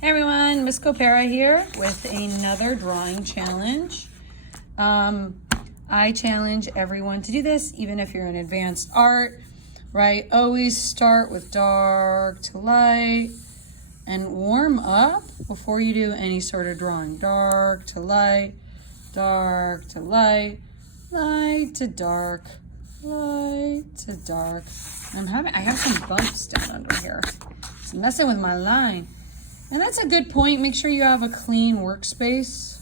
Hey everyone, Miss Copera here with another drawing challenge. I challenge everyone to do this, even if you're in advanced art, right? Always start with dark to light and warm up before you do any sort of drawing. Dark to light, dark to light, light to dark, light to dark. I have some bumps down under here. It's messing with my line. And that's a good point. Make sure you have a clean workspace.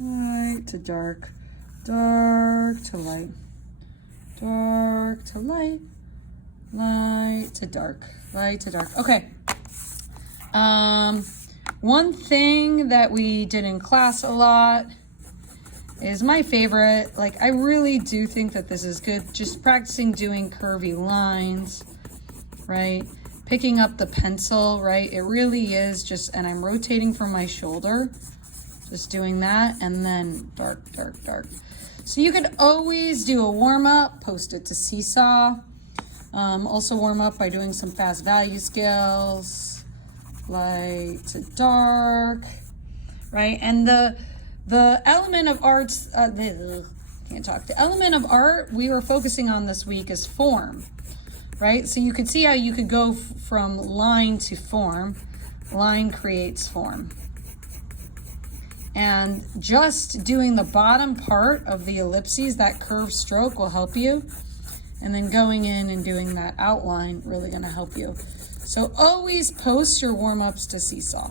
Light to dark, dark to light, dark to light, light to dark, light to dark. Okay. One thing that we did in class a lot is my favorite. Like, I really do think that this is good. Just practicing doing curvy lines, right? Picking up the pencil, right? It really is just, and I'm rotating from my shoulder, just doing that, and then dark, dark, dark. So you could always do a warm up, post it to Seesaw. Also warm up by doing some fast value scales, light to dark, right? And the element of arts, the element of art we were focusing on this week is form. Right? So you could see how you could go from line to form. Line creates form. And just doing the bottom part of the ellipses, that curved stroke will help you. And then going in and doing that outline, really gonna help you. So always post your warm-ups to Seesaw.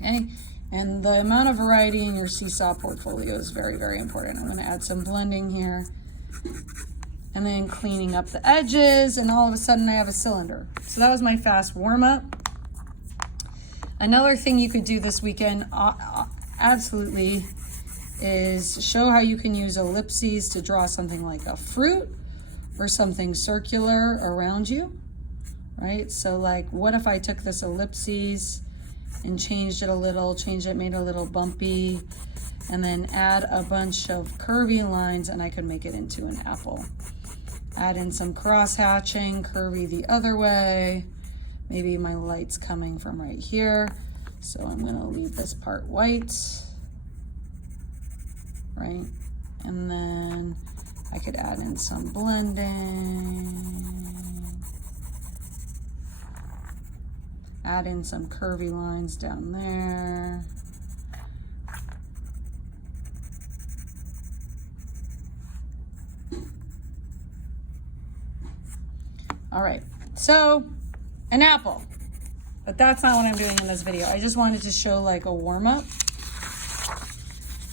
Okay? And the amount of variety in your Seesaw portfolio is very, very important. I'm gonna add some blending here. And then cleaning up the edges, and all of a sudden I have a cylinder. So that was my fast warm-up. Another thing you could do this weekend, absolutely, is show how you can use ellipses to draw something like a fruit or something circular around you, right? So like, what if I took this ellipses and changed it a little, made it a little bumpy, and then add a bunch of curvy lines, and I could make it into an apple. Add in some cross hatching, curvy the other way. Maybe my light's coming from right here. So I'm gonna leave this part white, right? And then I could add in some blending. Add in some curvy lines down there. All right, so an apple, but that's not what I'm doing in this video. I just wanted to show like a warm up.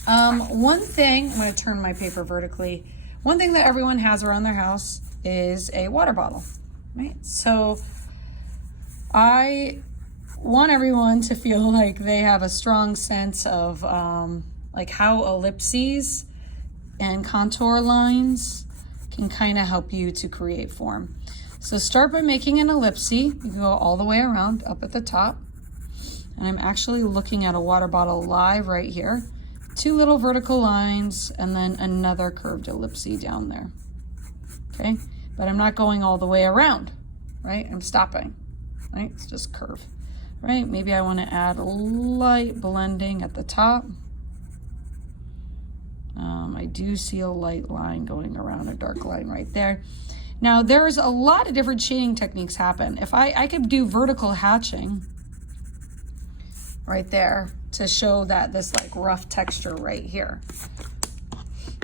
One thing, I'm gonna turn my paper vertically. One thing that everyone has around their house is a water bottle, right? So I want everyone to feel like they have a strong sense of like how ellipses and contour lines can kind of help you to create form. So start by making an ellipse. You can go all the way around up at the top. And I'm actually looking at a water bottle live right here. 2 little vertical lines and then another curved ellipse down there. Okay, but I'm not going all the way around, right? I'm stopping, right? It's just curve, right? Maybe I want to add a light blending at the top. I do see a light line going around a dark line right there. Now, there's a lot of different shading techniques happen. If I could do vertical hatching right there to show that this like rough texture right here.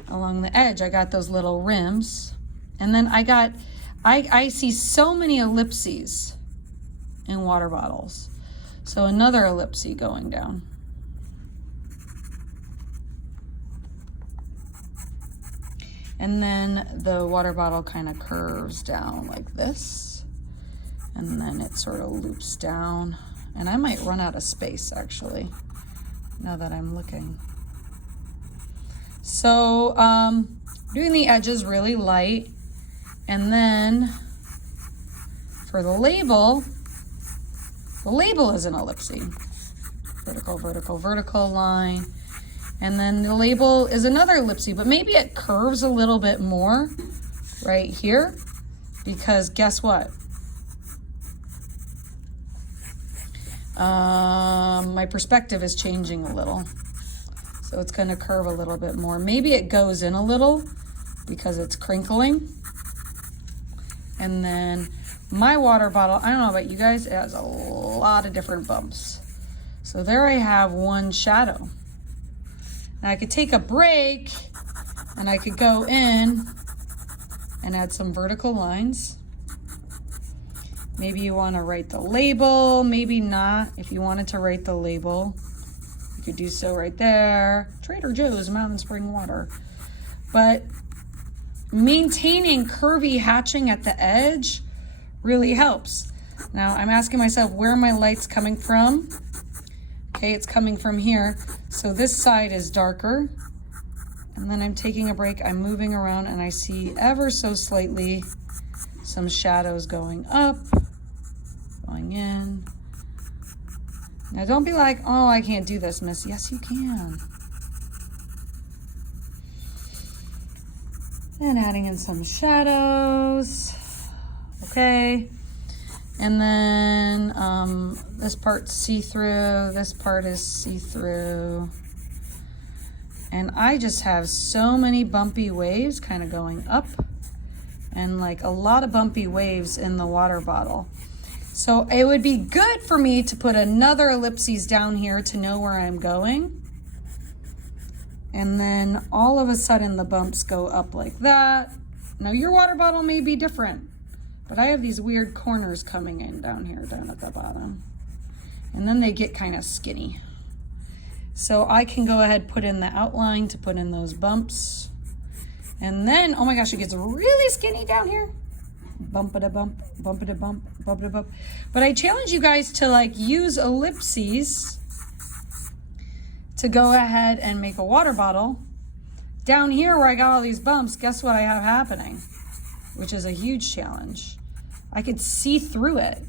Along the edge, I got those little rims. And then I see so many ellipses in water bottles. So another ellipse going down. And then the water bottle kind of curves down like this. And then it sort of loops down. And I might run out of space actually, now that I'm looking. So doing the edges really light. And then for the label is an ellipse. Vertical, vertical, vertical line. And then the label is another ellipse, but maybe it curves a little bit more right here, because guess what? My perspective is changing a little. So it's going to curve a little bit more. Maybe it goes in a little because it's crinkling. And then my water bottle, I don't know about you guys, it has a lot of different bumps. So there I have one shadow. And I could take a break and I could go in and add some vertical lines. Maybe you want to write the label, maybe not. If you wanted to write the label, you could do so right there. Trader Joe's Mountain Spring Water. But maintaining curvy hatching at the edge really helps. Now I'm asking myself, where are my lights coming from? Okay, it's coming from here. So this side is darker. And then I'm taking a break, I'm moving around, and I see ever so slightly some shadows going up, going in. Now don't be like, oh, I can't do this, miss. Yes, you can. And adding in some shadows. Okay. And then this part's see-through, this part is see-through. And I just have so many bumpy waves kind of going up and like a lot of bumpy waves in the water bottle. So it would be good for me to put another ellipses down here to know where I'm going. And then all of a sudden the bumps go up like that. Now your water bottle may be different, but I have these weird corners coming in down here, down at the bottom. And then they get kind of skinny. So I can go ahead, put in the outline to put in those bumps. And then, oh my gosh, it gets really skinny down here. Bump-a-da-bump, bump-a-da-bump, bump-a-da-bump. But I challenge you guys to like use ellipses to go ahead and make a water bottle. Down here where I got all these bumps, guess what I have happening? Which is a huge challenge. I could see through it.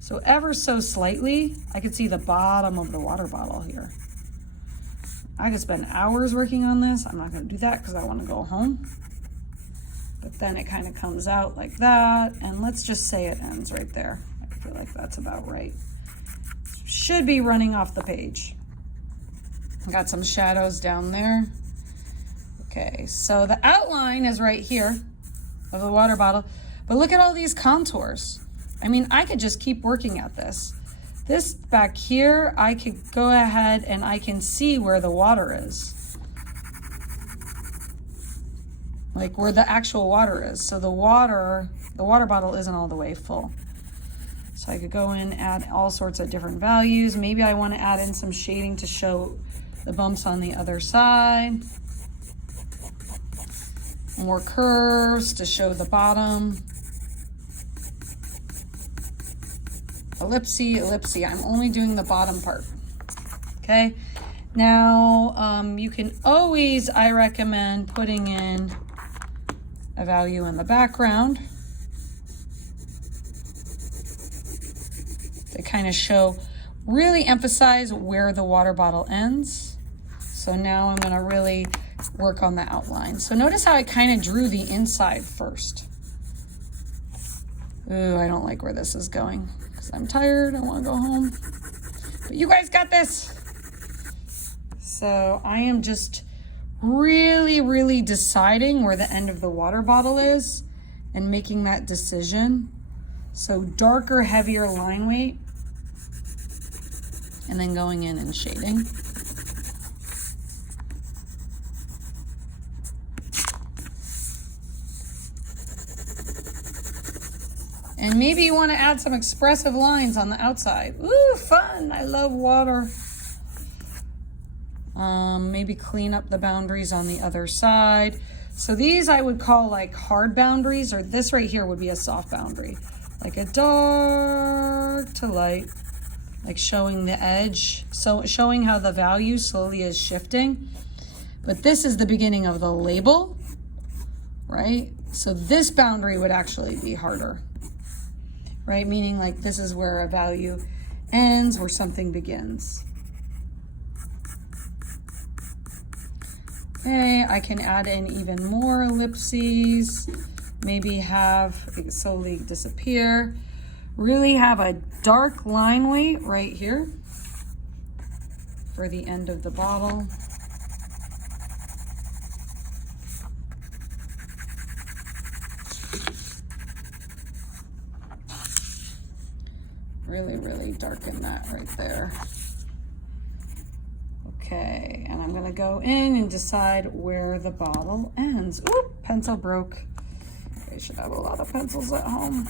So ever so slightly, I could see the bottom of the water bottle here. I could spend hours working on this. I'm not gonna do that because I wanna go home. But then it kind of comes out like that. And let's just say it ends right there. I feel like that's about right. Should be running off the page. I got some shadows down there. Okay, so the outline is right here of the water bottle. But look at all these contours. I mean, I could just keep working at this. This back here, I could go ahead and I can see where the water is. Like where the actual water is. So the water bottle isn't all the way full. So I could go in, add all sorts of different values. Maybe I want to add in some shading to show the bumps on the other side. More curves to show the bottom. Ellipse, ellipse. I'm only doing the bottom part. Okay. Now, you can always, I recommend putting in a value in the background to kind of show, really emphasize where the water bottle ends. So now I'm going to really work on the outline. So notice how I kind of drew the inside first. Ooh, I don't like where this is going because I'm tired. I want to go home. But you guys got this. So I am just really deciding where the end of the water bottle is and making that decision. So darker, heavier line weight. And then going in and shading. And maybe you want to add some expressive lines on the outside. Ooh, fun. I love water. Maybe clean up the boundaries on the other side. So these I would call like hard boundaries, or this right here would be a soft boundary. Like a dark to light, like showing the edge. So showing how the value slowly is shifting. But this is the beginning of the label, right? So this boundary would actually be harder. Right? Meaning like this is where a value ends, where something begins. Okay, I can add in even more ellipses, maybe have it slowly disappear. Really have a dark line weight right here for the end of the bottle. Really, really darken that right there. Okay, and I'm gonna go in and decide where the bottle ends. Oop, pencil broke. I should have a lot of pencils at home.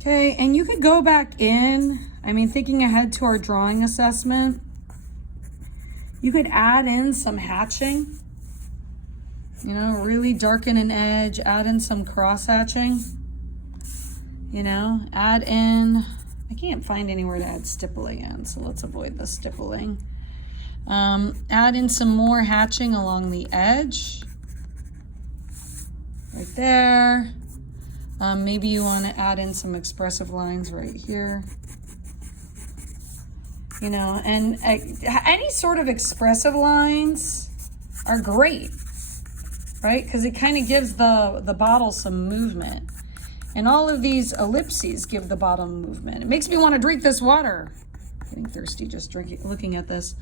Okay, and you could go back in. I mean, thinking ahead to our drawing assessment, you could add in some hatching, you know, really darken an edge, add in some cross hatching, you know, add in, I can't find anywhere to add stippling in, so let's avoid the stippling. Add in some more hatching along the edge, right there. Maybe you want to add in some expressive lines right here. You know, and any sort of expressive lines are great, right? Because it kind of gives the bottle some movement. And all of these ellipses give the bottle movement. It makes me want to drink this water. Getting thirsty just drinking, looking at this.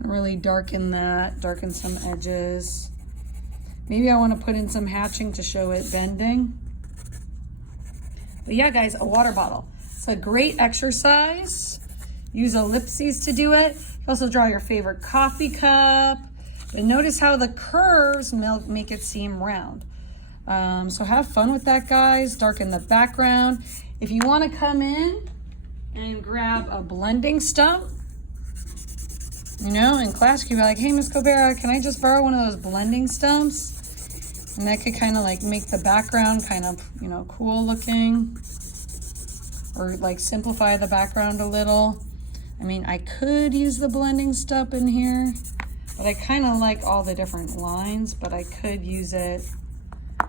Really darken that, darken some edges. Maybe I want to put in some hatching to show it bending. But yeah, guys, a water bottle. It's a great exercise. Use ellipses to do it. You also draw your favorite coffee cup. And notice how the curves make it seem round. So have fun with that, guys. Darken the background. If you want to come in and grab a blending stump, you know, in class you could be like, hey, Miss Cobera, can I just borrow one of those blending stumps? And that could kind of like make the background kind of, you know, cool looking, or like simplify the background a little. I mean, I could use the blending stump in here, but I kind of like all the different lines, but I could use it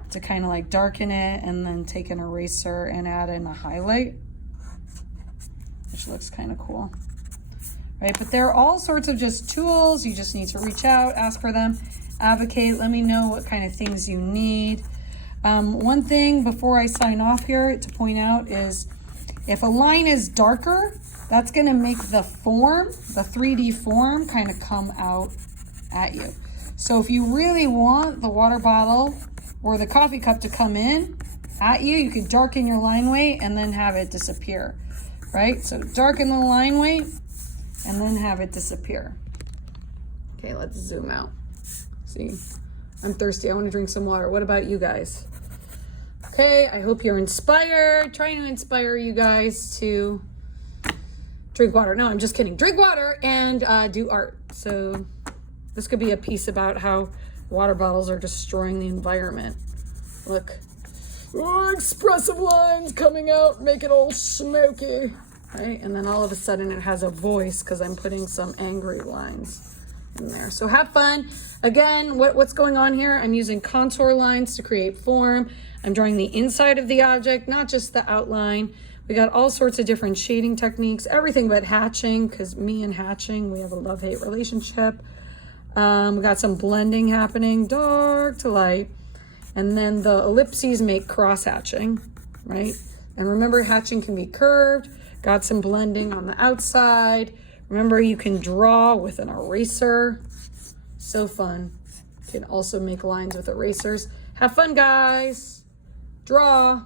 to kind of like darken it and then take an eraser and add in a highlight, which looks kind of cool, right? But there are all sorts of just tools. You just need to reach out, ask for them, advocate, let me know what kind of things you need. One thing before I sign off here to point out is if a line is darker, that's going to make the form, the 3D form, kind of come out at you. So if you really want the water bottle or the coffee cup to come in at you, you can darken your line weight and then have it disappear, right? So darken the line weight and then have it disappear. Okay, let's zoom out. See, I'm thirsty. I want to drink some water. What about you guys? Okay, I hope you're inspired. Trying to inspire you guys to drink water. No, I'm just kidding. Drink water and do art. So this could be a piece about how water bottles are destroying the environment. Look. Oh, expressive lines coming out, make it all smoky. Right? And then all of a sudden it has a voice because I'm putting some angry lines in there. So have fun. Again, what's going on here? I'm using contour lines to create form. I'm drawing the inside of the object, not just the outline. We got all sorts of different shading techniques, everything but hatching, because me and hatching, we have a love-hate relationship. We got some blending happening, dark to light. And then the ellipses make cross hatching, right? And remember, hatching can be curved. Got some blending on the outside. Remember, you can draw with an eraser. So fun. You can also make lines with erasers. Have fun, guys. Draw.